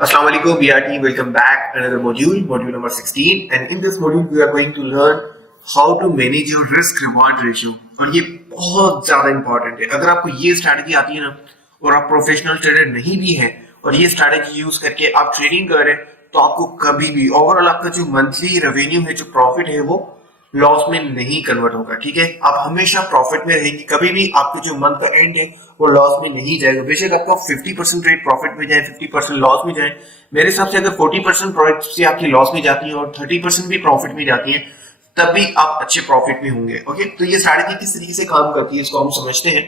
Assalamu alaikum, BRT. Welcome back. Another module number 16. And in this module, we are going to learn how to manage your risk reward ratio. और ये बहुत ज्यादा important है. अगर आपको ये strategy आती है ना और आप प्रोफेशनल ट्रेडर नहीं भी हैं और ये स्ट्रैटेजी यूज करके आप ट्रेडिंग कर रहे हैं तो आपको कभी भी ओवरऑल आपका जो मंथली रेवेन्यू है, जो प्रॉफिट है, वो लॉस में नहीं कन्वर्ट होगा. ठीक है, आप हमेशा प्रॉफिट में रहेंगे. कभी भी आपके जो मंथ का एंड है वो लॉस में नहीं जाएगा. बेशक आपका 50% रेट प्रॉफिट में जाए, 50% लॉस में जाए. मेरे हिसाब से अगर 40% प्रॉफिट से आपकी लॉस में जाती है और 30% भी प्रॉफिट में जाती है, तब भी आप अच्छे प्रॉफिट में होंगे. ओके, तो ये स्ट्रैटेजी किस तरीके से काम करती है इसको हम समझते हैं.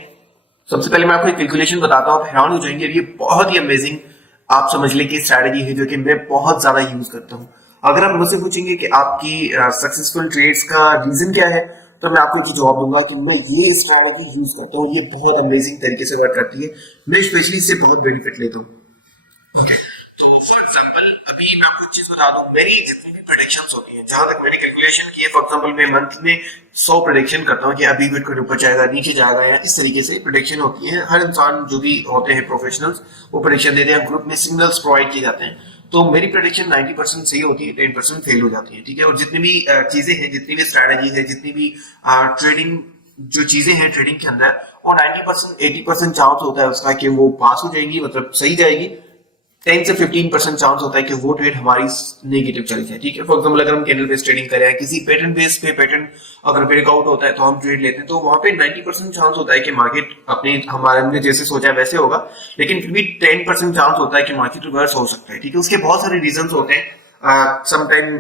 सबसे पहले मैं आपको एक कैलकुलेशन बताता हूँ, आप हैरान हो जाएंगे. ये बहुत ही अमेजिंग आप समझ लें कि स्ट्रैटेजी है जो कि मैं बहुत ज्यादा यूज करता हूँ. अगर आप मुझसे पूछेंगे कि आपकी सक्सेसफुल ट्रेड्स का रीजन क्या है, तो मैं आपको जवाब दूंगा कि मैं ये स्ट्रैटेजी यूज करता हूँ. ये बहुत अमेजिंग तरीके से वर्क करती है. मैं स्पेशली इससे बहुत बेनिफिट लेता हूँ. ओके, तो फॉर एग्जांपल अभी मैं आपको एक चीज बता दूं. मेरी जितनी भी प्रेडिक्शंस होती हैं, जहां तक मैंने कैलकुलेशन की है, फॉर एग्जांपल मैं मंथ में 100 प्रेडिक्शन करता हूं कि अभी बिटकॉइन ऊपर जाएगा, नीचे जाएगा, या इस तरीके से प्रेडिक्शन होती है. हर इंसान जो भी होते हैं प्रोफेशनल्स, वो प्रेडिक्शन देते हैं. ग्रुप में सिग्नल्स प्रोवाइड किए जाते हैं. तो मेरी प्रेडिक्शन 90% सही होती है, 10% फेल हो जाती है. ठीक है, और जितनी भी चीजें हैं, जितनी भी स्ट्रैटेजी है, जितनी भी ट्रेडिंग जो चीजें हैं ट्रेडिंग के अंदर, वो 90% 80% चांस होता है उसका कि वो पास हो जाएगी, मतलब सही जाएगी. 10 से 15% चांस होता है कि वो ट्रेड हमारी नेगेटिव चली जाए. ठीक है, फॉर एग्जांपल अगर हम कैंडल बेस्ड ट्रेडिंग कर रहे हैं, किसी पैटर्न बेस पे पैटर्न अगर ब्रेकआउट होता है तो हम ट्रेड लेते हैं, तो वहां पे 90% चांस होता है कि मार्केट अपने हमारे हमने जैसे सोचा है वैसे होगा. लेकिन फिर भी 10% चांस होता है कि मार्केट रिवर्स हो सकता है. ठीक है, उसके बहुत सारे रीजन होते हैं. समटाइम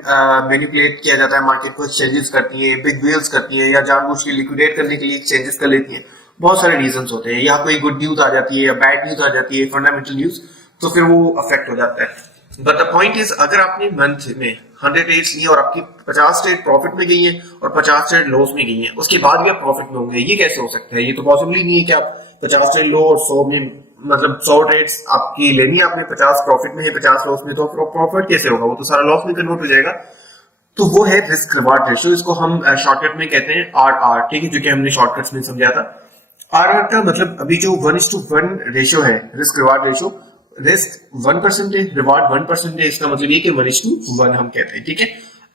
मैनिपुलेट किया जाता है मार्केट को, एक्सचेंजेस करती है, बिग वेल्स करती है, या जानबूझ के लिक्विडेट करने के लिए एक्सचेंजेस कर लेती है. बहुत सारे रीजन होते हैं. या कोई गुड न्यूज आ जाती है या बैड न्यूज आ जाती है, फंडामेंटल न्यूज, तो फिर वो अफेक्ट हो जाता है. बट द पॉइंट इज, अगर आपने मंथ में 100 ट्रेड्स ली और आपकी 50 ट्रेड प्रॉफिट में गई है और 50 ट्रेड लॉस में गई है, उसके बाद भी आप प्रॉफिट में होंगे, ये कैसे हो सकता है? ये तो पॉसिबल नहीं है कि आप 50 ट्रेड लो और 100 में, मतलब 100 ट्रेड्स आपकी लेनी है, आपने 50 प्रॉफिट में है, 50 लॉस में, तो प्रॉफिट कैसे होगा? वो तो सारा लॉस में कन्वर्ट हो जाएगा. तो वो है रिस्क रिवार्ड रेशियो. इसको हम शॉर्टकट में कहते हैं RR. ठीक है, जो कि हमने शॉर्टकट्स में समझा था. RR का मतलब अभी जो 1:1 रेशियो है, रिस्क रिवार्ड रेशियो, रिस्क 1% है, रिवार्ड 1% है. इसका मतलब ये कि 1:1 हम कहते हैं. ठीक है,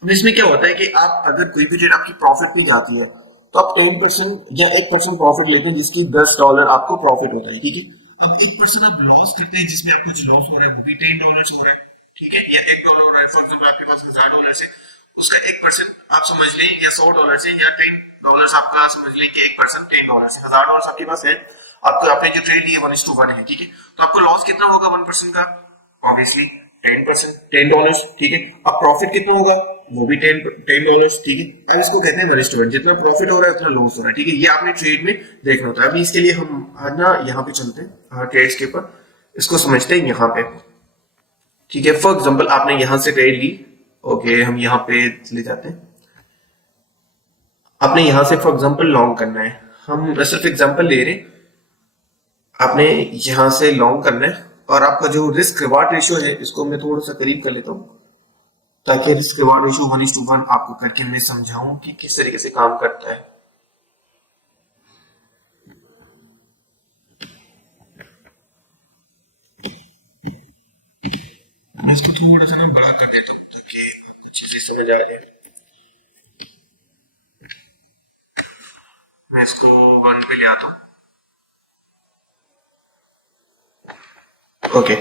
अब इसमें क्या होता है कि आप अगर कोई भी ट्रेड आपकी प्रॉफिट में जाती है तो आप 10% या 1% प्रॉफिट लेते हैं, जिसकी $10 आपको प्रॉफिट होता है. ठीक है, अब 1% आप लॉस करते हैं, जिसमें आपको जो लॉस हो रहा है वो भी $10 हो रहा है. ठीक है, या $1 हो रहा है. फॉर एग्जाम्पल आपके पास $1000 है, उसका 1% आप समझ लें, या $100 से, या $10 आपका समझ लें कि 1% $10 से, $1000 आपके पास है. आपको आपने जो ट्रेड लिया 1:1 है. ठीक है, तो आपको लॉस कितना होगा 1% का? ऑब्वियसली 10%, $10. ठीक है, अब प्रॉफिट कितना होगा? वो भी $10. ठीक है, अब इसको कहते हैं 1:1. जितना प्रॉफिट हो रहा है उतना लॉस हो रहा है. ठीक है, ये आपने ट्रेड में देखना होता है. अभी इसके लिए हम ना यहाँ पे चलते हैं, ट्रेड्स के ऊपर इसको समझते हैं यहाँ पे. ठीक है, फॉर एग्जाम्पल आपने यहां से ट्रेड ली. ओके, हम यहाँ पे ले जाते हैं. आपने यहां से फॉर एग्जाम्पल लॉन्ग करना है. हम सिर्फ एग्जाम्पल ले रहे हैं. आपने यहां से लॉन्ग करना है और आपका जो रिस्क रिवार्ड रेशियो है, इसको मैं थोड़ा सा करीब कर लेता हूं ताकि रिस्क रिवार्ड रेशियो 1:1 आपको करके मैं समझाऊं कि किस तरीके से काम करता है. मैं इसको थोड़ा सा ना बड़ा कर देता हूं ताकि अच्छे से समझ आ जाए. मैं इसको 1 पे ले आता हूं. ओके,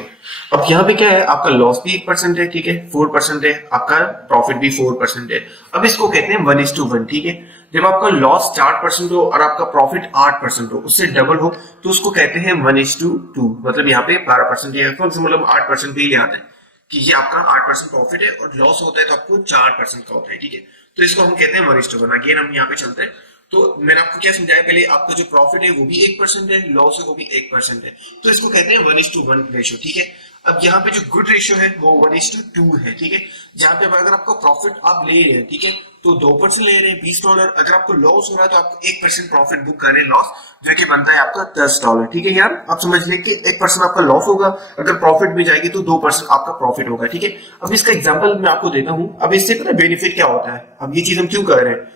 अब यहाँ पे क्या है, आपका लॉस भी 1% है. ठीक है, 4% है, आपका प्रॉफिट भी 4% है. अब इसको कहते हैं 1:1. ठीक है, जब आपका लॉस 4% हो और आपका प्रॉफिट 8% हो, उससे डबल हो, तो उसको कहते हैं 1:2. मतलब यहाँ पे 12% है. मतलब 8% पे ही ले आते हैं कि ये आपका 8% प्रॉफिट है और लॉस होता है तो आपको 4% का होता है. ठीक है, तो इसको हम कहते हैं 1:1. अगेन हम यहाँ पे चलते हैं. तो मैंने आपको क्या समझाया पहले, आपका जो प्रॉफिट है वो भी 1% है, लॉस है वो भी 1% है. तो इसको कहते हैं 1:1 रेशियो. ठीक है, अब यहाँ पे जो गुड रेशियो है वो 1:2 है. ठीक है, जहां पे अगर आपको प्रॉफिट आप ले रहे हैं, ठीक है, तो 2% ले रहे हैं, $20. अगर आपको लॉस हो रहा है तो आपको 1% प्रॉफिट बुक कर रहे हैं, लॉस, जो कि बनता है आपका $10. ठीक है यार, आप समझ लें कि 1% आपका लॉस होगा, अगर प्रॉफिट में जाएगी तो 2% आपका प्रॉफिट होगा. ठीक है, अब इसका एग्जाम्पल मैं आपको देता हूं. अब इससे पता बेनिफिट क्या होता है, अब ये चीज हम क्यों कर रहे हैं.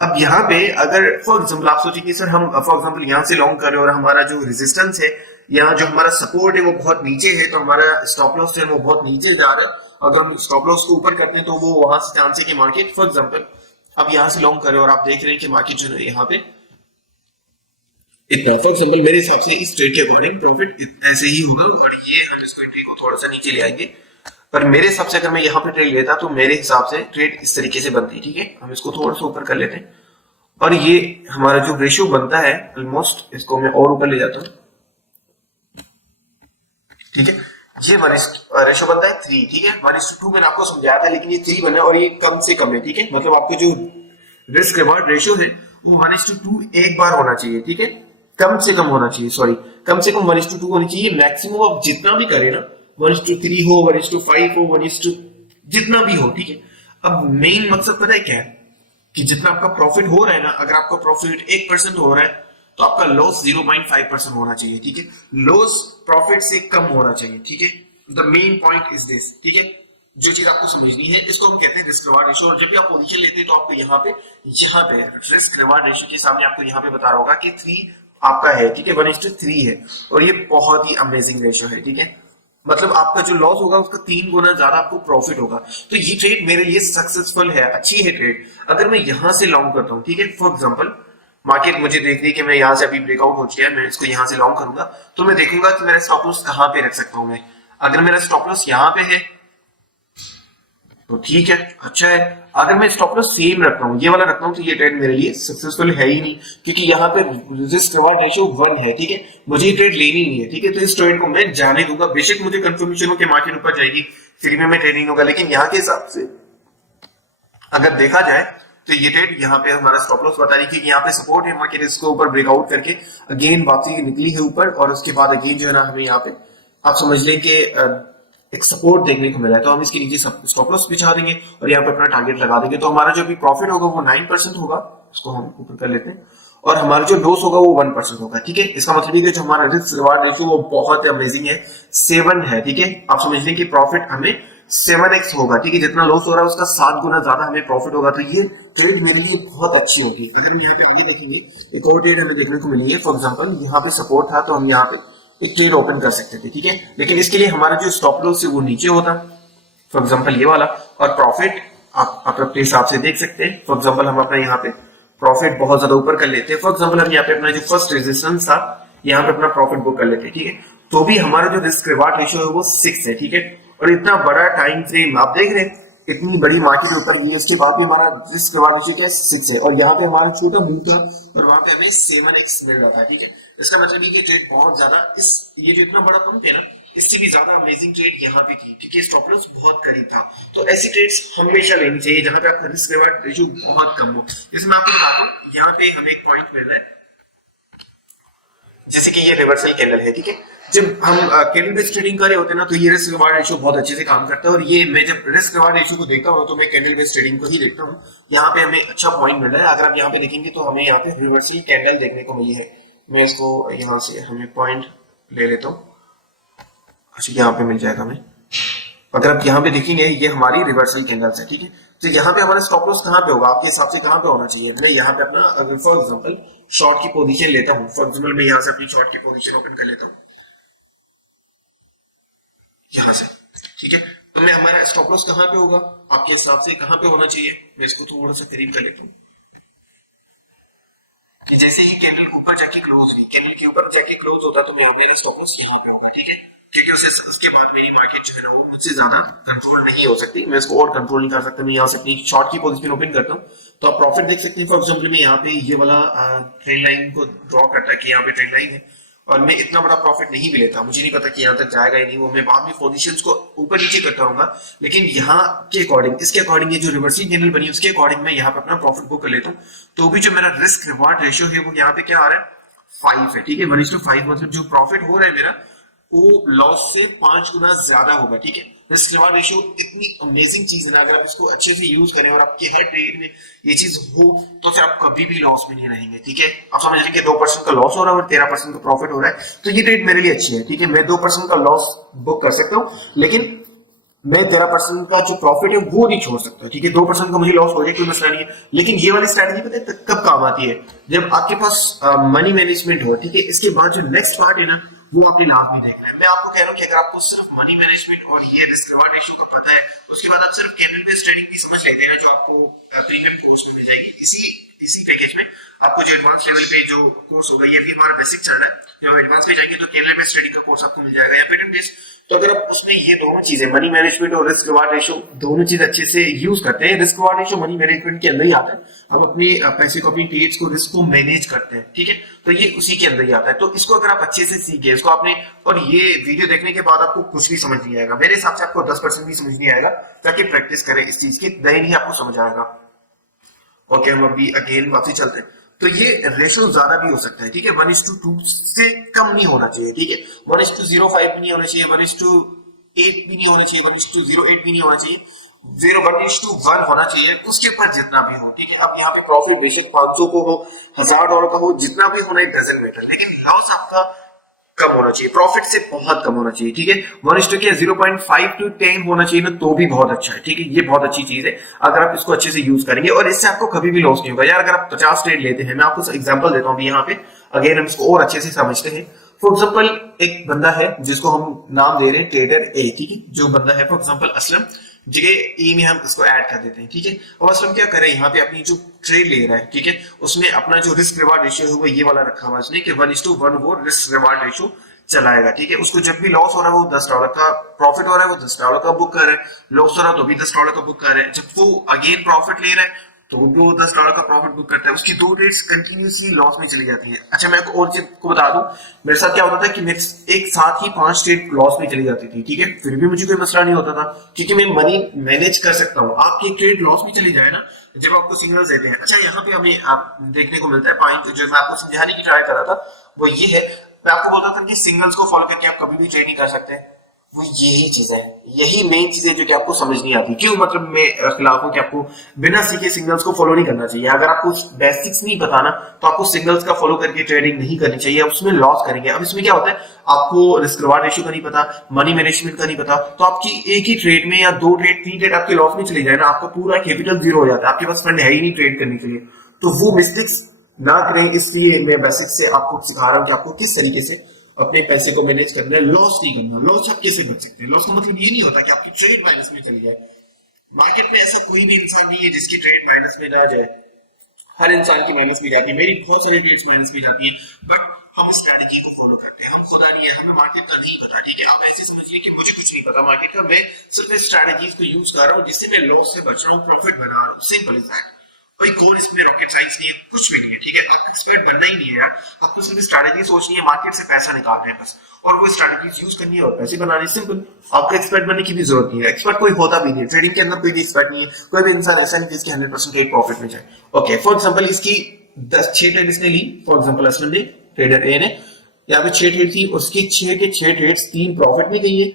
अब यहाँ पे अगर फॉर एग्जाम्पल आप सोचिए सर हम फॉर एग्जाम्पल यहाँ से लॉन्ग कर रहे हैं और हमारा जो रेजिस्टेंस है, यहाँ जो हमारा सपोर्ट है वो बहुत नीचे है, तो हमारा स्टॉप लॉस है वो बहुत नीचे जा रहा है। अगर हम स्टॉप लॉस को ऊपर करते हैं तो वो वहां से चांस है कि मार्केट फॉर एग्जाम्पल अब यहाँ से लॉन्ग कर रहे हैं और आप देख रहे हैं कि मार्केट जो है यहाँ पे इतना, फॉर एग्जाम्पल मेरे हिसाब से इस ट्रेड के अकॉर्डिंग प्रॉफिट ऐसे ही होगा और ये हम इसको एंट्री को थोड़ा सा नीचे ले आएंगे। पर मेरे हिसाब से अगर मैं यहाँ पे ट्रेड लेता तो मेरे हिसाब से ट्रेड इस तरीके से बनती है। ठीक है, हम इसको थोड़ा सा ऊपर कर लेते हैं और ये हमारा जो रेशियो बनता है ऑलमोस्ट, इसको मैं और ऊपर ले जाता हूँ। ठीक है, ये रेशियो बनता है 3। ठीक है, 1:2 मैंने आपको समझाया था, लेकिन ये 3 बना और ये कम से कम है। ठीक है, मतलब आपको जो रिस्क रिवॉर्ड रेशियो है वो 1:2 एक बार होना चाहिए। ठीक है, कम से कम होना चाहिए, सॉरी कम से कम 1:2 होनी चाहिए। मैक्सिमम आप जितना भी करें ना, 1:3 हो, 1:5 हो, 1 जितना भी हो। ठीक है, अब मेन मकसद पता है क्या है कि जितना आपका प्रॉफिट हो रहा है ना, अगर आपका प्रॉफिट 1% हो रहा है तो आपका लॉस 0.5% होना चाहिए। ठीक है, लॉस प्रॉफिट से कम होना चाहिए। ठीक है, the main point is this. ठीक है, जो चीज आपको समझनी है इसको हम कहते हैं रिस्क रिवार्ड रेशियो। और जब भी आप पोजीशन लेते हैं तो आपको यहाँ पे रिस्क रिवार्ड रेशियो के सामने आपको यहाँ पे बता रहा होगा कि 3 आपका है। ठीक है, 1:3 है और ये बहुत ही अमेजिंग रेशियो है। ठीक है, मतलब आपका जो लॉस होगा उसका 3 गुना ज्यादा आपको प्रॉफिट होगा। तो ये ट्रेड मेरे लिए सक्सेसफुल है, अच्छी है ट्रेड। अगर मैं यहां से लॉन्ग करता हूं, ठीक है, फॉर एग्जांपल मार्केट मुझे देख रही है कि मैं यहां से अभी ब्रेकआउट हो चुका है, मैं इसको यहां से लॉन्ग करूंगा तो मैं देखूंगा कि मेरा स्टॉप लॉस कहां पे रख सकता हूं मैं। अगर मेरा स्टॉप लॉस यहां पे है तो ठीक है, अच्छा है। अगर मैं स्टॉप लॉस सेम रखता हूँ, ये वाला रखता हूँ, तो ये ट्रेड मेरे लिए सक्सेसफुल है ही नहीं, क्योंकि यहाँ पे रिस्क रिवार्ड रेशियो 1 है। ठीक है, मुझे ये ट्रेड लेनी नहीं है। ठीक है, तो इस ट्रेड को मैं जाने दूंगा। बेशक मुझे कंफर्मेशन हो कि मार्केट ऊपर जाएगी, फ्री में ट्रेडिंग होगा, लेकिन यहाँ के हिसाब से अगर देखा जाए तो ये ट्रेड यहाँ पे हमारा स्टॉप लॉस बता रही है कि यहाँ पे सपोर्ट है, मार्केट इसको ऊपर ब्रेकआउट करके अगेन वापसी निकली है ऊपर और उसके बाद अगेन जो है ना हमें यहाँ पे आप समझ लें कि एक सपोर्ट देखने को मिला है, तो हम इसके नीचे स्टॉप लॉस बिछा देंगे और यहाँ पे अपना टारगेट लगा देंगे। तो हमारा जो भी प्रॉफिट होगा वो 9% होगा, इसको हम ऊपर कर लेते हैं, और हमारा जो लॉस होगा वो 1% होगा। ठीक है, इसका मतलब है कि जो हमारा रिस्क रिवार्ड रेशियो वो बहुत अमेजिंग है, 7 है। ठीक है, आप समझ लें कि प्रॉफिट हमें 7x होगा। ठीक है, जितना लॉस हो रहा है उसका 7 गुना ज्यादा हमें प्रॉफिट होगा। तो ये ट्रेड मेरे लिए बहुत अच्छी होगी। अगर हम यहाँ पे आगे देखेंगे एक और ट्रेड हमें देखने को मिली है। फॉर एग्जाम्पल यहाँ पे सपोर्ट था तो हम यहाँ पे एक ट्रेड ओपन कर सकते थे। ठीक है, लेकिन इसके लिए हमारा जो स्टॉप लॉस है वो नीचे होता, फॉर एग्जाम्पल ये वाला, और प्रॉफिट आप अपने हिसाब से देख सकते हैं। फॉर एग्जाम्पल हम अपना यहाँ पे प्रॉफिट बहुत ज्यादा ऊपर कर लेते हैं। फॉर एग्जाम्पल हम यहाँ पे अपना जो फर्स्ट रेजिस्टेंस था यहाँ पे अपना प्रॉफिट बुक कर लेते हैं। ठीक है, तो भी हमारा जो रिस्क रिवार्ड रेशियो है वो 6 है। ठीक है, और इतना बड़ा टाइम फ्रेम आप देख रहे हैं, इतनी बड़ी मार्केट ऊपर गई है, उसके बाद भी हमारा रिस्क रिवार्ड रेशियो क्या है 6 है, और यहाँ पे हमारा छोटा मूव था और वहां पे हमें 7x मिल रहा था। ठीक है, इसका मतलब ये ट्रेड बहुत ज्यादा ये जो इतना बड़ा पंप है ना, इससे भी ज्यादा अमेजिंग ट्रेड यहाँ पे थी क्योंकि स्टॉप लॉस बहुत करीब था। तो ऐसी ट्रेड्स हमेशा लेनी चाहिए जहां पे आपका रिस्क रिवार्ड रेशियो बहुत कम हो। जैसे मैं आपको बताता हूँ, यहाँ पे हमें एक पॉइंट मिल रहा है, जैसे कि ये रिवर्सल कैंडल है। ठीक है, जब हम कैंडल बेस्ड ट्रेडिंग कर रहे होते हैं ना, तो ये रिस्क रिवार्ड रेशियो बहुत अच्छे से काम करता है। और ये मैं जब रिस्क रिवार्ड रेशियो को देखता हूँ तो मैं कैंडल बेस्ड ट्रेडिंग को ही देखता हूँ। यहाँ पे हमें अच्छा पॉइंट मिल रहा है। अगर आप यहाँ पे देखेंगे तो हमें यहाँ पे रिवर्सल कैंडल देखने को मिली है। मैं इसको यहाँ से हमें पॉइंट ले लेता हूँ। अच्छा, यहाँ पे मिल जाएगा हमें। अगर आप यहाँ पे देखेंगे ये हमारी रिवर्सल कैंडल्स है। ठीक है, तो यहाँ पे हमारा स्टॉप लॉस कहाँ पे होगा आपके हिसाब से, कहाँ पे होना चाहिए? मैं यहाँ पे अपना अगर फॉर एग्जांपल शॉर्ट की पोजीशन लेता हूँ, फॉर एग्जांपल मैं यहाँ से अपनी शॉर्ट की पोजीशन ओपन कर लेता हूँ यहाँ से। ठीक है, तो मैं हमारा स्टॉप लॉस कहाँ पे होगा आपके हिसाब से, कहाँ पे होना चाहिए? मैं इसको थोड़ा सा करीब कर लेता हूँ कि जैसे ही कैंडल ऊपर जाके क्लोज हुई, कैंडल के ऊपर जाके क्लोज होता तो मेरा स्टॉप लॉस यहाँ पे होगा। ठीक है, क्योंकि उसके बाद मेरी मार्केट जो है ना वो मुझसे ज्यादा कंट्रोल नहीं हो सकती, मैं इसको और कंट्रोल नहीं कर सकता। मैं यहाँ से अपनी शॉर्ट की पोजीशन ओपन करता हूँ तो आप प्रॉफिट देख सकते हैं। फॉर एग्जांपल मैं यहाँ पे ये वाला ट्रेंड लाइन को ड्रॉ करता है कि यहाँ पे ट्रेंड लाइन है, और मैं इतना बड़ा प्रॉफिट नहीं भी लेता, मुझे नहीं पता कि यहाँ तक जाएगा या नहीं, वो मैं बाद में पोजीशंस को ऊपर नीचे करता रहूंगा। लेकिन यहाँ के अकॉर्डिंग, इसके अकॉर्डिंग, ये जो रिवर्सिंग कैंडल बनी उसके अकॉर्डिंग मैं यहाँ पे अपना प्रॉफिट बुक कर लेता हूँ। तो भी जो मेरा रिस्क रिवार्ड रेशियो है वो यहाँ पे क्या आ रहा है, 5 है। ठीक है, 1:5, मतलब जो प्रॉफिट हो रहा है मेरा वो लॉस से 5 गुना ज्यादा होगा। ठीक है, रिस्क रिवार्ड रेशियो इतनी अमेजिंग चीज है ना, अगर आप इसको अच्छे से यूज करें और आपके हर ट्रेड में ये चीज हो तो फिर आप कभी भी लॉस में नहीं रहेंगे। ठीक है, आप समझ लीजिए 2% का लॉस हो रहा है और 13% का प्रॉफिट हो रहा है, तो ये ट्रेड मेरे लिए अच्छी है। ठीक है, मैं 2% का लॉस बुक कर सकता हूँ, लेकिन मैं 13% का जो प्रॉफिट है वो नहीं छोड़ सकता, ठीक है। 2% का मुझे लॉस हो जाए कोई मसला नहीं है, लेकिन ये वाली स्ट्रैटेजी पता है कब काम आती है, जब आपके पास मनी मैनेजमेंट हो, ठीक है। इसके बाद जो नेक्स्ट पार्ट है ना वो आपने लाभ में देखना है। मैं आपको कह रहा हूँ कि अगर आपको सिर्फ मनी मैनेजमेंट और ये रिस्क रिवार्ड रेशियो का पता है, उसके बाद आप सिर्फ कैंडल बेस्ड ट्रेडिंग की समझ लेते हैं, जो आपको प्रीमियम कोर्स में मिल जाएगी इसी पैकेज में। आपको जो एडवांस लेवल पे जो कोर्स होगा, ये भी हमारा बेसिक चल रहा है, जब एडवांस पे जाएंगे तो कैंडल बेस्ड ट्रेडिंग का कोर्स आपको मिल जाएगा या पेटेंट बेस्ड। तो अगर आप उसमें ये दोनों चीजें मनी मैनेजमेंट और रिस्क रिवार्ड रेशियो दोनों चीज अच्छे से यूज करते हैं, risk reward ratio money management के अंदर ही आता है। हम अपने पैसे को, अपनी ट्रेड्स को, रिस्क को मैनेज करते हैं, ठीक है। तो ये उसी के अंदर ही आता है। तो इसको अगर आप अच्छे से सीख गए, इसको आपने, और ये वीडियो देखने के बाद आपको कुछ भी समझ नहीं आएगा, मेरे हिसाब से आपको 10% भी समझ नहीं आएगा, ताकि प्रैक्टिस करें इस चीज की, देन ही आपको समझ आएगा। ओके, हम अभी अगेन वापस चलते हैं। तो ये रेशियो ज्यादा भी हो सकता है, ठीक है। 1:2 से कम नहीं होना चाहिए, ठीक है। 1:05 भी नहीं होना चाहिए, 1:8 भी नहीं होना चाहिए, 1:08 भी नहीं होना चाहिए, 1:1 होना चाहिए। उसके ऊपर जितना भी हो, ठीक है। अब यहाँ पे प्रॉफिट बेशक 500 को हो, $1000 का हो, जितना भी होना, इट डजंट मैटर, लेकिन लॉस आपका कम होना चाहिए, प्रॉफिट से बहुत कम होना चाहिए, ठीक है। 1:0.5 to 10 होना चाहिए ना, तो भी बहुत अच्छा है, ठीक है। ये बहुत अच्छी चीज है अगर आप इसको अच्छे से यूज करेंगे, और इससे आपको कभी भी लॉस नहीं होगा। यार अगर आप 50 ट्रेड लेते हैं, मैं आपको एग्जांपल देता हूँ अभी यहाँ पे, अगेन हम इसको और अच्छे से समझते हैं। फॉर एग्जाम्पल एक बंदा है जिसको हम नाम दे रहे हैं ट्रेडर ए, ठीक है। जो बंदा है फॉर एग्जाम्पल असलम, जगह ए में हम इसको ऐड कर देते हैं, ठीक है। और असलम क्या करे, यहाँ पे अपनी जो ट्रेड ले रहा है, ठीक है, उसमें अपना जो रिस्क रिवार्ड रेशियो है वो ये वाला रखा हुआ है कि 1:1 वो रिस्क रिवार्ड रेशियो चलाएगा, ठीक है। उसको जब भी लॉस हो रहा है वो $10 का, प्रॉफिट हो रहा है वो $10 का बुक कर रहा है, लॉस हो रहा है तो भी $10 का बुक कर रहा है। जब वो अगेन प्रॉफिट ले रहा है तो वो $10 का प्रॉफिट बुक करता है। उसकी 2 ट्रेड्स कंटिन्यूसली लॉस में चली जाती है। अच्छा, मैं आपको और चीज को बता दूं, मेरे साथ क्या होता था कि मेरे एक साथ ही 5 ट्रेड लॉस में चली जाती थी, ठीक है। फिर भी मुझे कोई मसला नहीं होता था, क्योंकि मैं मनी मैनेज कर सकता हूँ। आपकी एक ट्रेड लॉस में चली जाए ना, जब आपको सिग्नल्स देते हैं। अच्छा, यहाँ पे हमें आप देखने को मिलता है पॉइंट जो मैं आपको समझाने की ट्राई कर रहा था, वो ये है, मैं आपको बोलता था कि सिग्नल्स को फॉलो करके आप कभी भी ट्रेड नहीं कर सकते। वो यही चीज है, यही मेन चीज है जो कि आपको समझ नहीं आती। क्यों, मतलब मैं खिलाफ हूं कि आपको बिना सीखे सिग्नल्स को फॉलो नहीं करना चाहिए। अगर आपको बेसिक्स नहीं पता ना, तो आपको सिग्नल्स का फॉलो करके ट्रेडिंग नहीं करनी चाहिए, आप उसमें लॉस करेंगे। अब इसमें क्या होता है, आपको रिस्क रिवार्ड रेशियो का नहीं पता, मनी मैनेजमेंट का नहीं पता, तो आपकी एक ही ट्रेड में या 2 ट्रेड 3 ट्रेड आपके लॉस में चली जाए ना, आपका पूरा कैपिटल जीरो हो जाता है, आपके पास फंड है ही नहीं ट्रेड करने के लिए। तो वो मिस्टेक्स ना करें, इसलिए मैं बेसिक से आपको सिखा रहा हूं कि आपको किस तरीके से अपने पैसे को मैनेज करना है, लॉस नहीं करना। लॉस आप कैसे बच सकते हैं? लॉस का मतलब ये नहीं होता कि आपकी ट्रेड माइनस में चली जाए। मार्केट में ऐसा कोई भी इंसान नहीं है जिसकी ट्रेड माइनस में ना जाए, हर इंसान की माइनस में जाती है। मेरी बहुत सारी ट्रेड्स माइनस में जाती है, बट हम स्ट्रैटेजी को फॉलो करते हैं। हम खुदा नहीं है, हमें मार्केट का नहीं पता, ठीक है। आप ऐसे समझिए कि मुझे कुछ नहीं पता मार्केट का, मैं सिर्फ स्ट्रैटेजीज को यूज कर रहा हूँ जिससे मैं लॉस से बच रहा हूँ, प्रॉफिट बना रहा हूँ। Simple is that. कोई कौन इसमें रॉकेट साइंस नहीं है, कुछ भी नहीं है, ठीक है। आपको एक्सपर्ट बनना ही नहीं है यार, आपको सिर्फ स्ट्रैटेजी सोचनी है, मार्केट से पैसा निकालना है बस, और वो स्ट्रैटेजीज यूज करनी है और पैसे बनाने। सिंपल, आपको एक्सपर्ट बनने की भी जरूरत नहीं है। एक्सपर्ट कोई होता भी नहीं है, ट्रेडिंग के अंदर कोई भी एक्सपर्ट नहीं है। कोई भी इंसान ऐसा नहीं जिसके 100% ट्रेड प्रॉफिट में जाए। ओके, फॉर एग्जांपल इसकी 6 ट्रेड इसने ली, फॉर एग्जांपल असलम ने, ट्रेडर ए ने, यहाँ पे 6 ट्रेड थी, उसकी 6 के 6 ट्रेड्स 3 प्रॉफिट में गई है,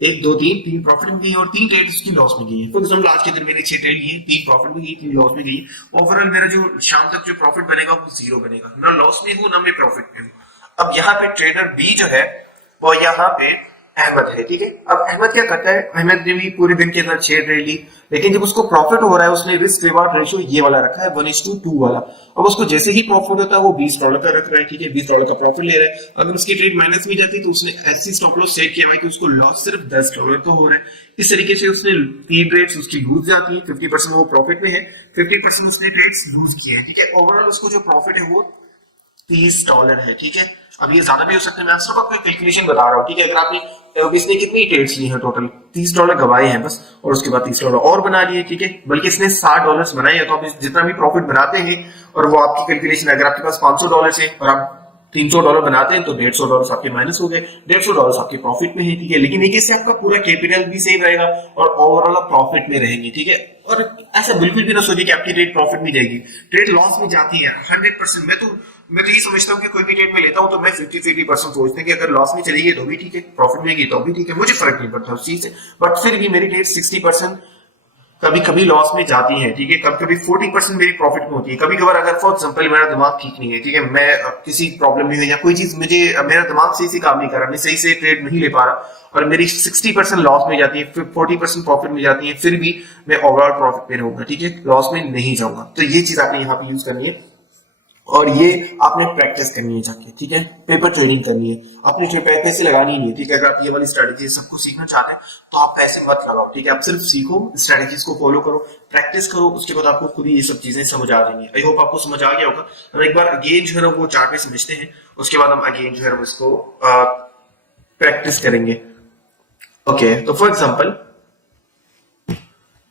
1 2 3 प्रॉफिट में गई और 3 ट्रेड उसकी लॉस में गई है। फॉर एग्जांपल आज के दिन मैंने 6 ट्रेड लिए, 3 प्रॉफिट में गई, 3 लॉस में गई। ओवरऑल मेरा जो शाम तक जो प्रॉफिट बनेगा वो 0 बनेगा, ना लॉस में हूं ना मैं प्रॉफिट में हूं। अब यहाँ पे ट्रेडर बी जो है वो यहाँ पे अहमद है, ठीक है। अब अहमद क्या करता है, अहमद ने भी पूरे दिन के अंदर 6 ट्रेड ली, लेकिन जब उसको प्रॉफिट हो रहा है उसने रिस्क रिवार्ड रेशियो ये वाला रखा है 1:2 वाला। अब उसको जैसे ही प्रॉफिट होता है वो $20 का रख रहा है, ठीक है, $20 का प्रॉफिट ले रहा है। अगर उसकी ट्रेड माइनस में जाती है तो उसने ऐसी स्टॉप लॉस सेट किया है कि उसको लॉस सिर्फ $10 तो हो रहा है। इस तरीके से उसने 3 ट्रेड्स उसकी लूज जाती है, 50% वो प्रॉफिट में है, 50% उसने ट्रेड्स लूज किए हैं, ठीक है। ओवरऑल उसको जो प्रॉफिट है वो $30 है, ठीक है। अब ये ज्यादा भी हो सकता है, मैं सिर्फ आपको कैलकुलेशन बता रहा हूँ, ठीक है। अगर आपने इसने कितनी ट्रेड्स ली है, टोटल $30 गवाए हैं बस, और उसके बाद $30 और बना लिए, ठीक है। बल्कि इसने $60 बनाए हैं, तो आप जितना भी प्रॉफिट बनाते हैं और वो आपकी कैलकुलेशन, अगर आपके पास $500 है और आप $300 बनाते हैं तो $150 आपके माइनस हो गए, $150 आपके प्रॉफिट में है, ठीक है। लेकिन एक इससे आपका पूरा कैपिटल भी सेव रहेगा और ओवरऑल आप प्रॉफिट में रहेंगे, ठीक है। और ऐसा बिल्कुल भी ना सोचिए कि आपकी ट्रेड प्रॉफिट में जाएगी, ट्रेड लॉस में जाती है 100%। मैं तो ये समझता हूँ कि कोई भी ट्रेड में लेता हूँ तो मैं 50-50% सोचते हैं कि अगर लॉस में चली गई तो भी ठीक है, प्रॉफिट में गई तो भी ठीक है, मुझे फर्क नहीं पड़ता उस चीज से। बट फिर भी मेरी ट्रेड 60% कभी कभी लॉस में जाती है, ठीक है, कभी कभी 40% मेरी प्रॉफिट में होती है, कभी कभार अगर फॉर एग्जांपल मेरा दिमाग ठीक नहीं है, ठीक है, मैं किसी प्रॉब्लम में हूं या कोई चीज मुझे मेरा दिमाग सही से काम नहीं कर रहा, मैं सही से ट्रेड नहीं ले पा रहा और मेरी 60% लॉस में जाती है, फिर 40% प्रॉफिट में जाती है, फिर भी मैं ओवरऑल प्रॉफिट में रहूंगा, ठीक है, लॉस में नहीं जाऊंगा। तो ये चीज आपने यहाँ पे यूज करनी है और ये आपने प्रैक्टिस करनी है जाके, ठीक है, पेपर ट्रेडिंग करनी है, अपने जो पैसे लगानी नहीं है, ठीक है। अगर आप ये वाली स्ट्रेटेजी सबको सीखना चाहते हैं तो आप पैसे मत लगाओ, ठीक है, आप सिर्फ सीखो, स्ट्रेटेजीज को फॉलो करो, प्रैक्टिस करो, उसके बाद आपको खुद ही ये सब चीजें समझ आ जाएंगी। आई होप आपको समझ आ गया होगा। हम एक बार अगेन जो है ना वो चार्ट में समझते हैं, उसके बाद हम अगेन जो है इसको प्रैक्टिस करेंगे। ओके, तो फॉर एग्जाम्पल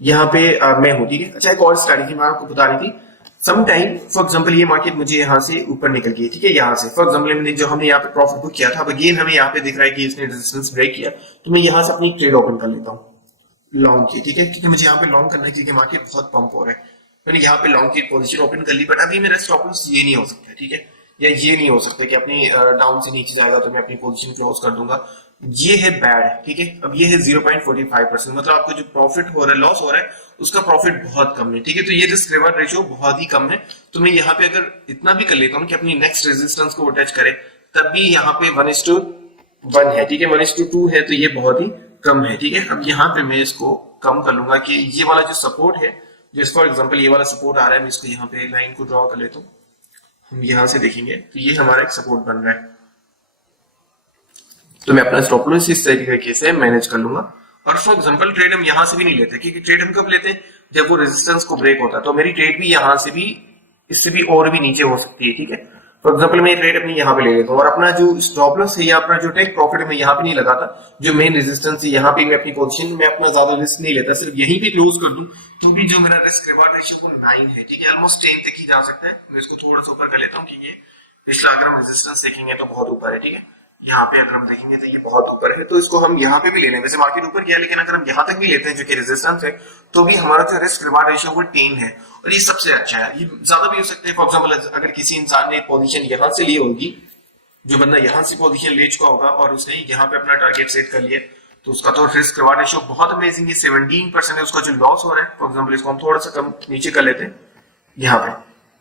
यहाँ पे मैं हूँ, ठीक है। अच्छा, एक और स्ट्रेटेजी मैं आपको बता रही थी, समटाइम फॉर एग्जांपल ये मार्केट मुझे यहाँ से ऊपर निकल गई, ठीक है, यहाँ से फॉर एग्जांपल हमने जो हमने यहाँ पे प्रॉफिट बुक किया था, अब अगेन हमें यहाँ पे दिख रहा है कि इसने रेजिस्टेंस ब्रेक किया, तो मैं यहाँ से अपनी ट्रेड ओपन कर लेता हूँ लॉन्ग की, ठीक है, क्योंकि मुझे यहाँ पे लॉन्ग करना है क्योंकि मार्केट बहुत पंप हो रहा है। मैंने यहाँ पे लॉन्ग की पोजीशन ओपन कर ली, बट अभी मेरा स्टॉप लॉस ये नहीं हो सकता, ठीक है, या ये नहीं हो सकता कि अपनी डाउन से नीचे जाएगा तो मैं अपनी पोजीशन क्लोज कर दूंगा, ये है बैड, ठीक है। अब ये है 0.45%, मतलब आपको जो प्रॉफिट हो रहा है, लॉस हो रहा है, उसका प्रॉफिट बहुत कम है, ठीक है, तो ये रिस्क रिवार्ड रेशियो बहुत ही कम है। तो मैं यहाँ पे अगर इतना भी कर लेता हूँ कि अपनी नेक्स्ट रेजिस्टेंस को टच करे, तब भी यहाँ पे 1:1 है, ठीक है, 1:2 है, तो ये बहुत ही कम है, ठीक है। अब यहाँ पे मैं इसको कम कर लूंगा कि ये वाला जो सपोर्ट है, जिस फॉर एग्जाम्पल ये वाला सपोर्ट आ रहा है, मैं इसको यहाँ पे लाइन को ड्रॉ कर लेता हूँ, हम यहाँ से देखेंगे तो ये हमारा एक सपोर्ट बन रहा है, तो मैं अपना स्टॉप लॉस इस तरीके से मैनेज कर लूंगा। और फॉर एग्जांपल ट्रेड हम यहां से भी नहीं लेते, क्योंकि ट्रेड हम कब लेते हैं, जब वो रेजिस्टेंस को ब्रेक होता है, तो मेरी ट्रेड भी यहां से भी इससे भी और भी नीचे हो सकती है, ठीक है। फॉर एग्जांपल मैं ट्रेड अपनी यहाँ पे ले लेता हूँ और अपना जो स्टॉप लॉस है या अपना जो टेक प्रॉफिट है मैं यहाँ पे नहीं लगाता, जो मेन रेजिस्टेंस है यहाँ पे मैं अपनी पोजीशन में अपना ज्यादा रिस्क नहीं लेता, सिर्फ यहीं पे क्लोज कर दूं, क्योंकि जो मेरा रिस्क रिवार्ड रेशियो वो 9 है, ठीक है, ऑलमोस्ट 10 तक ही जा सकता है। मैं इसको थोड़ा सा ऊपर कर लेता हूँ कि ये पिछला अगर हम रेजिस्टेंस देखेंगे तो बहुत ऊपर है, ठीक है, यहाँ पे अगर हम देखेंगे तो ये बहुत ऊपर है, तो इसको हम यहाँ पे भी ले लें, वैसे मार्केट ऊपर गया लेकिन अगर हम यहाँ तक भी लेते हैं जो कि रेजिस्टेंस है, तो भी हमारा जो रिस्क रिवार्ड रेशियो वो 10 है और ये सबसे अच्छा है। ये ज्यादा भी हो सकते हैं, फॉर एग्जांपल अगर किसी इंसान ने पोजीशन यहाँ से ली होगी, जो बंदा यहाँ से पोजीशन ले चुका होगा और उसने यहाँ पे अपना टारगेट सेट कर लिया, तो उसका तो रिस्क रिवार्ड रेशियो बहुत अमेजिंग है, 17% है उसका जो लॉस हो रहा है। फॉर एग्जाम्पल इसको हम थोड़ा सा कम नीचे कर लेते हैं यहाँ पे,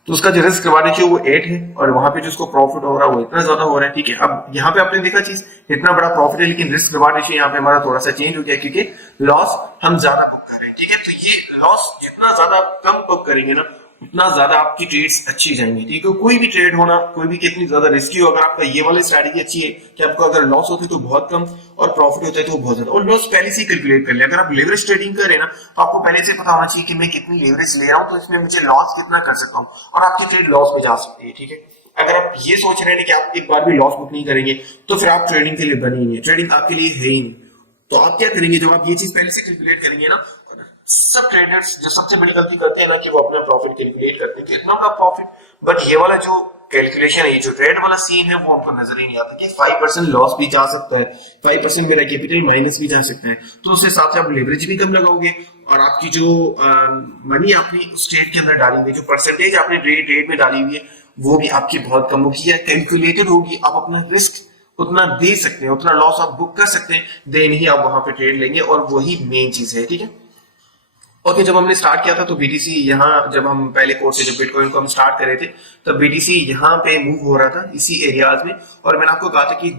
तो उसका जो रिस्क रिवार्ड रेशियो वो 8 है और वहां पे जो उसको प्रॉफिट हो रहा है वो इतना ज्यादा हो रहा है, ठीक है। अब यहाँ पे आपने देखा चीज, इतना बड़ा प्रॉफिट है लेकिन रिस्क रिवार्ड रेशियो यहाँ पे हमारा थोड़ा सा चेंज हो गया, क्योंकि लॉस हम ज्यादा बुक कर रहे हैं, ठीक है। तो ये लॉस जितना ज्यादा कम बुक करेंगे ना, उतना ज्यादा आपकी ट्रेड्स अच्छी जाएंगी, ठीक है। कोई भी ट्रेड होना, कोई भी कितनी ज्यादा रिस्की हो, अगर आपका ये वाली स्ट्रैटेजी अच्छी है कि आपको अगर लॉस होता है तो बहुत कम और प्रॉफिट होता है तो बहुत ज्यादा, और लॉस पहले से ही कैलकुलेट कर ले। अगर आप लेवरेज ट्रेडिंग कर रहे हैं ना, तो आपको पहले से पता होना चाहिए कि मैं कितनी लेवरेज ले रहा हूँ, तो इसमें मुझे लॉस कितना कर सकता हूँ और आपकी ट्रेड लॉस में जा सकती है, ठीक है। अगर आप ये सोच रहे हैं कि आप एक बार भी लॉस बुक नहीं करेंगे, तो फिर आप ट्रेडिंग के लिए बने ही नहीं, ट्रेडिंग आपके लिए है ही नहीं। तो आप क्या करेंगे, जब आप ये चीज पहले से कैलकुलेट करेंगे ना, सब ट्रेडर्स जो सबसे बड़ी गलती करते हैं ना कि वो अपना प्रॉफिट कैलकुलेट करते हैं कि इतना का प्रॉफिट, बट ये वाला जो कैलकुलेशन है, ये जो ट्रेड वाला सीन है, वो उनको नजर ही नहीं आता कि 5% लॉस भी जा सकता है, 5% मेरा कैपिटल माइनस भी जा सकता है। तो उस हिसाब से आप लेवरेज भी कम लगाओगे और आपकी जो मनी आपने उस ट्रेड के अंदर डाली हुई, जो परसेंटेज आपने ट्रेड में डाली हुई है, वो भी आपकी बहुत कम होगी या कैलकुलेटेड होगी। आप अपना रिस्क उतना दे सकते हैं, उतना लॉस आप बुक कर सकते हैं, देन ही आप वहां पे ट्रेड लेंगे, और वही मेन चीज है, ठीक है। ओके, जब हमने स्टार्ट किया था तो बीटीसी यहाँ, जब हम पहले कोर्स से जब बिटकॉइन को हम स्टार्ट कर रहे थे, तब बीटीसी यहाँ पे मूव हो रहा था इसी एरियाज में, और मैंने आपको कहा था कि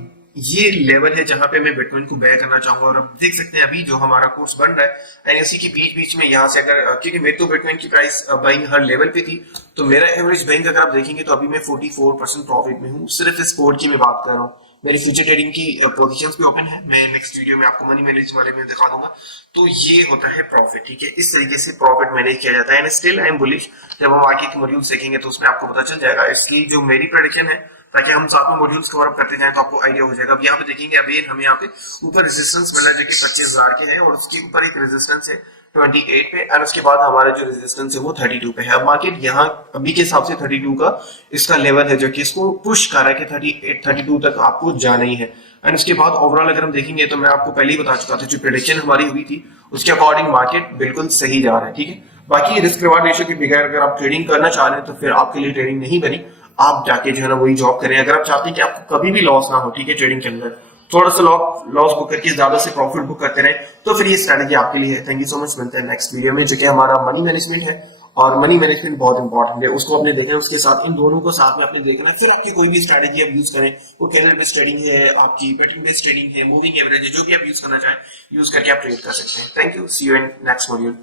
ये लेवल है जहां पे मैं बिटकॉइन को बाय करना चाहूंगा। और अब देख सकते हैं अभी जो हमारा कोर्स बन रहा है, एंड इसी के बीच बीच में यहाँ से अगर, क्योंकि मेरी तो बिटकॉइन की प्राइस बाइंग हर लेवल पे थी, तो मेरा एवरेज बाइंग अगर आप देखेंगे तो अभी मैं 44% प्रॉफिट में हूँ, सिर्फ इस कोड की मैं बात कर रहा हूँ। मेरी फ्यूचर ट्रेडिंग की पोजीशंस भी ओपन है, मैं नेक्स्ट वीडियो में आपको मनी मैनेज वाले में दिखा दूंगा। तो ये होता है प्रॉफिट, ठीक है, इस तरीके से प्रॉफिट मैनेज किया जाता है। And still I am bullish, जब हम आगे के मॉड्यूल सीखेंगे तो उसमें आपको पता चल जाएगा, इसकी जो मेरी प्रेडिक्शन है, ताकि हम साथ में मॉड्यूल्स कवर अप करते जाएं तो आपको आइडिया हो जाएगा। अब यहाँ पे देखेंगे अभी हमें यहाँ पे ऊपर रेजिस्टेंस मिला है जो कि 25,000 के है, और उसके ऊपर एक रेजिस्टेंस है 28 पे, और उसके बाद हमारा जो रेजिस्टेंस है वो 32 पे है। अब मार्केट यहाँ अभी के हिसाब से 32 का इसका लेवल है जो कि इसको पुश कर रहा है कि 38 32 तक आपको जाना ही है। एंड उसके बाद ओवरऑल अगर हम देखेंगे तो मैं आपको पहले ही बता चुका था, जो प्रेडिक्शन हमारी हुई थी उसके अकॉर्डिंग मार्केट बिल्कुल सही जा रहा है, ठीक है। बाकी रिस्क रिवार्ड रेशियो के बगैर अगर आप ट्रेडिंग करना चाह रहे हैं तो फिर आपके लिए ट्रेडिंग नहीं बनी, आप जाके जो है ना वही जॉब करें। अगर आप चाहते हैं कि आपको कभी भी लॉस ना हो, ठीक है, ट्रेडिंग के अंदर, थोड़ा सा लॉस बुक करके ज्यादा से प्रॉफिट बुक करते रहे, तो फिर ये स्ट्रेटेजी आपके लिए है। थैंक यू सो मच, मिलते हैं नेक्स्ट वीडियो में, जो कि हमारा मनी मैनेजमेंट है। और मनी मैनेजमेंट बहुत इंपॉर्टेंट है, उसको आपने देखना है, उसके साथ इन दोनों को साथ में आपने देखना है, फिर आपकी कोई भी स्ट्रेटेजी आप यूज करें, वो कैंडल बेस्ड ट्रेडिंग है, आपकी पैटर्न बेस्ड ट्रेडिंग है, मूविंग एवरेज है, जो भी आप यूज करना चाहें यूज करके आप ट्रेड कर सकते हैं। Thank you, see you in next module.